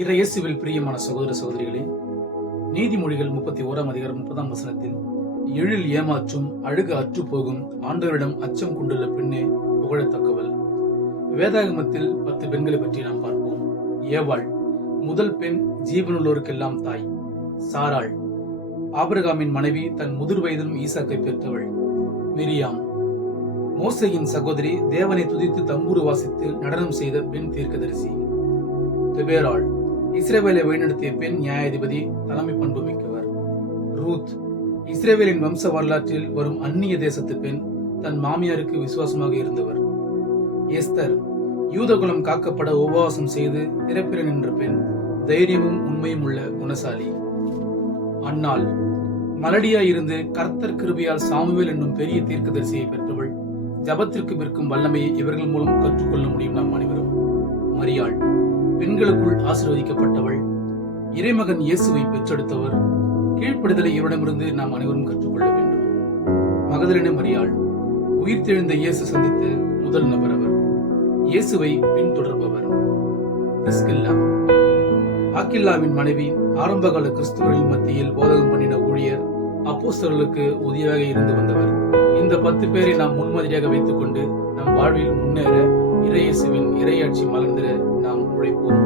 இறையேசுவில் பிரியமான சகோதர சகோதரிகளே நீதிமொழிகள் முப்பத்தி ஓராம் அதிகாரம் முப்பதாம் வசனத்தில் எழில் ஏமாற்றும் அழுக அற்று போகும் ஆண்டவரிடம் அச்சம் கொண்டுள்ள பெண்ணே புகழத்தக்கவள். வேதாகமத்தில் பத்து பெண்களை பற்றி நாம் பார்ப்போம். ஏவாள் முதல் பெண் ஜீவனுள்ளோருக்கெல்லாம் தாய். சாராள் ஆபிரகாமின் மனைவி தன் முதிர் வயதிலும் ஈசாக்கை பெற்றவள். மிரியாம் மோசையின் சகோதரி தேவனை துதித்து தம்பூரு வாசித்து நடனம் செய்த பெண் தீர்க்கதரிசி. தெபேராள் இஸ்ரேவேலை வழிநடத்திய பெண் நியாயாதிபதி தலைமை பண்பு மிக்கவர் ரூத். இஸ்ரேவேலின் வம்ச வரலாற்றில் வரும் அந்நிய தேசத்து பெண் தன் மாமியாருக்கு விசுவாசமாக இருந்தவர். எஸ்தர். யூதகுலம் காக்கப்பட உபவாசம் செய்து திறப்பில நின்ற பெண் தைரியமும் உண்மையும் உள்ள குணசாலி. அன்னாள். மலடியாய் இருந்து கர்த்தர் கிருபியால் சாமுவேல் என்னும் பெரிய தீர்க்கதரிசியை பெற்றவள் ஜபத்திற்கு விற்கும் வல்லமையை இவர்கள் மூலம் கற்றுக்கொள்ள முடியும் நாம் அனைவரும். மரியாள். பெண்களுக்குள் ஆசீர்வதிக்கப்பட்டவள் இறைமகன் இயேசுவை பெற்றெடுத்தவர் கீழ்ப்படுதலை இவரிடமிருந்து நாம் அனைவரும் கற்றுக்கொள்ள வேண்டும். மகதலின மரியாள் உயிர்த்தெழுந்த இயேசு சந்தித்த முதல் நபர் அவர். இயேசுவை பின்தொடர்பவர். பிரிஸ்கில்லா ஆக்கில்லாவின் மனைவி ஆரம்பகால கிறிஸ்துவர்களின் மத்தியில் போதகம் பண்ணின ஊழியர் அப்போஸ்தர்களுக்கு உதவியாக இருந்து வந்தவர். இந்த பத்து பேரை நாம் முன்மாதிரியாக வைத்துக்கொண்டு நம் வாழ்வில் முன்னேற இறையேசுவின் இறையாட்சி மலர்ந்திட நாம் உழைப்போம்.